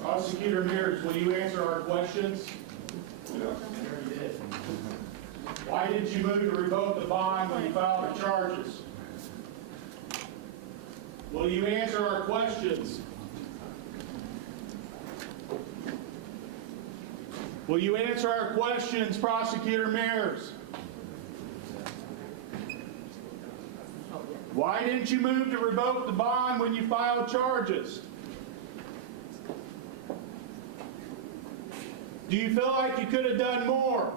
Prosecutor Mears, will you answer our questions? Why did you move to revoke the bond when you filed the charges? Will you answer our questions? Will you answer our questions, Prosecutor Mears? Why didn't you move to revoke the bond when you filed charges? Do you feel like you could have done more?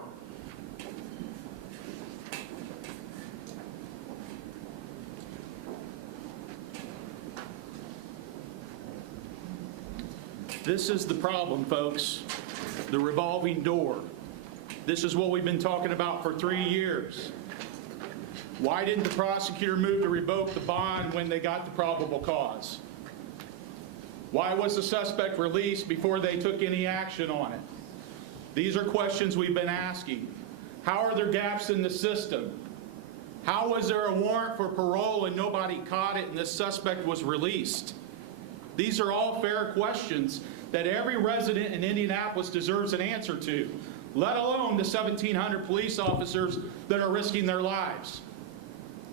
This is the problem, folks. The revolving door. This is what we've been talking about for 3 years. Why didn't the prosecutor move to revoke the bond when they got the probable cause? Why was the suspect released before they took any action on it? These are questions we've been asking. How are there gaps in the system? How was there a warrant for parole and nobody caught it and the suspect was released? These are all fair questions that every resident in Indianapolis deserves an answer to, let alone the 1,700 police officers that are risking their lives.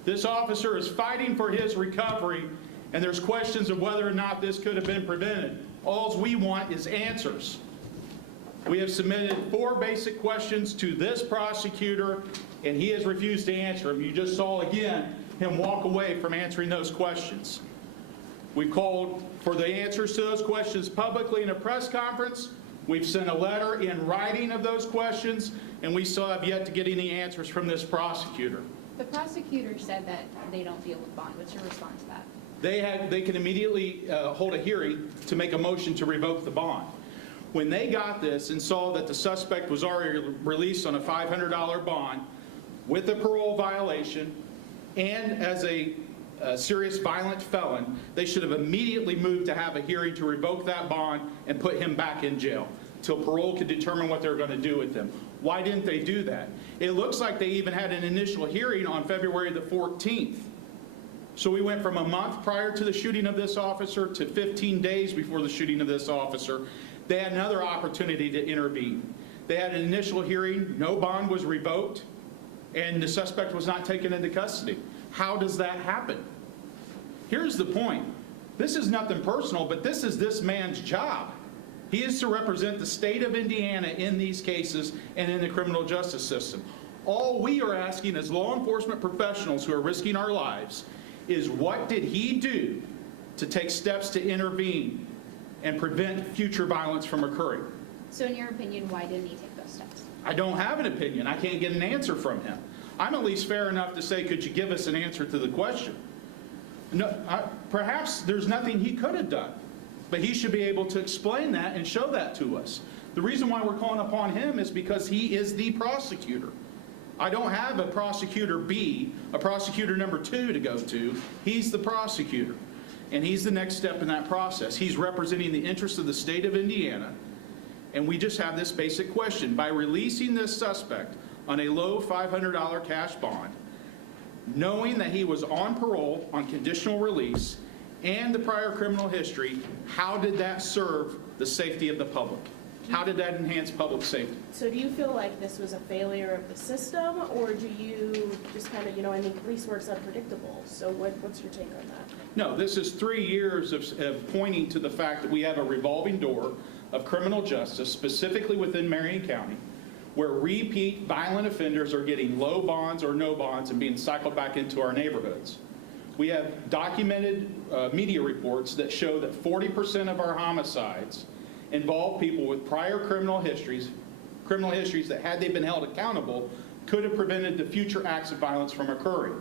This officer is fighting for his recovery, and there's questions of whether or not this could have been prevented. All we want is answers. We have submitted 4 basic questions to this prosecutor, and he has refused to answer them. You just saw again him walk away from answering those questions. We've called for the answers to those questions publicly in a press conference. We've sent a letter in writing of those questions, and we still have yet to get any answers from this prosecutor. The prosecutor said that they don't deal with bond. What's your response to that? They can immediately hold a hearing to make a motion to revoke the bond. When they got this and saw that the suspect was already released on a $500 bond with a parole violation and as a serious violent felon, they should have immediately moved to have a hearing to revoke that bond and put him back in jail till parole could determine what they're going to do with him. Why didn't they do that? It looks like they even had an initial hearing on February the 14th. So we went from a month prior to the shooting of this officer to 15 days before the shooting of this officer. They had another opportunity to intervene. They had an initial hearing, no bond was revoked, and the suspect was not taken into custody. How does that happen? Here's the point. This is nothing personal, but this is this man's job. He is to represent the state of Indiana in these cases and in the criminal justice system. All we are asking as law enforcement professionals who are risking our lives is what did he do to take steps to intervene and prevent future violence from occurring? So in your opinion, why didn't he take those steps? I don't have an opinion. I can't get an answer from him. I'm at least fair enough to say, could you give us an answer to the question? No, perhaps there's nothing he could have done, but he should be able to explain that and show that to us. The reason why we're calling upon him is because he is the prosecutor. I don't have a prosecutor B, a prosecutor number 2 to go to. He's the prosecutor, and he's the next step in that process. He's representing the interests of the state of Indiana, and we just have this basic question. By releasing this suspect on a low $500 cash bond, knowing that he was on parole on conditional release and the prior criminal history, how did that serve the safety of the public? How did that enhance public safety? So do you feel like this was a failure of the system, or do you just kind of, I mean, police work's unpredictable, so what's your take on that? No, this is 3 years of pointing to the fact that we have a revolving door of criminal justice, specifically within Marion County, where repeat violent offenders are getting low bonds or no bonds and being cycled back into our neighborhoods. We have documented media reports that show that 40% of our homicides involve people with prior criminal histories that, had they been held accountable, could have prevented the future acts of violence from occurring.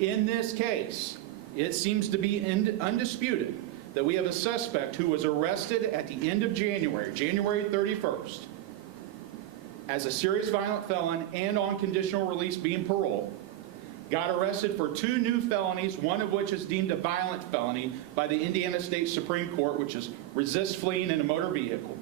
In this case, it seems to be undisputed that we have a suspect who was arrested at the end of January 31st, as a serious violent felon and on conditional release being paroled, got arrested for 2 new felonies, one of which is deemed a violent felony by the Indiana State Supreme Court, which is resist fleeing in a motor vehicle,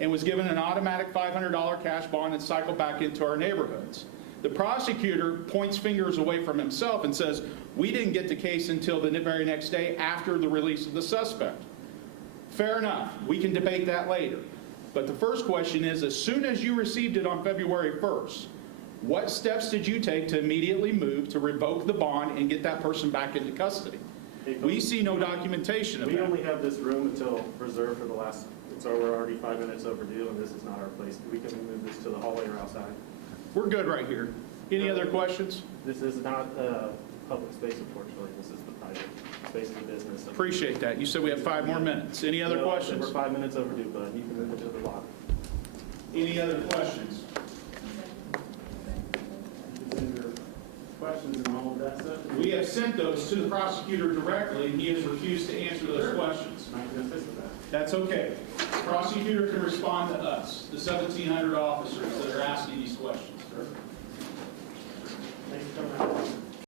and was given an automatic $500 cash bond and cycled back into our neighborhoods. The prosecutor points fingers away from himself and says, we didn't get the case until the very next day after the release of the suspect. Fair enough. We can debate that later. But the first question is, as soon as you received it on February 1st, what steps did you take to immediately move to revoke the bond and get that person back into custody? We see no documentation of We that. only have this room until reserved for the last, we're already 5 minutes overdue, and this is not our place. We can move this to the hallway or outside. We're good right here. Any other questions? This is not a public space, unfortunately. This is the private space of the business. Appreciate that. You said we have 5 more minutes. Any other No, questions? We're 5 minutes overdue, bud. You can move it to the block. Any other questions? Questions and all of that stuff? We have sent those to the prosecutor directly, and he has refused to answer those questions. I'm not going to assist with that. That's okay. The prosecutor can respond to us, the 1,700 officers that are asking these questions. Thanks for coming out.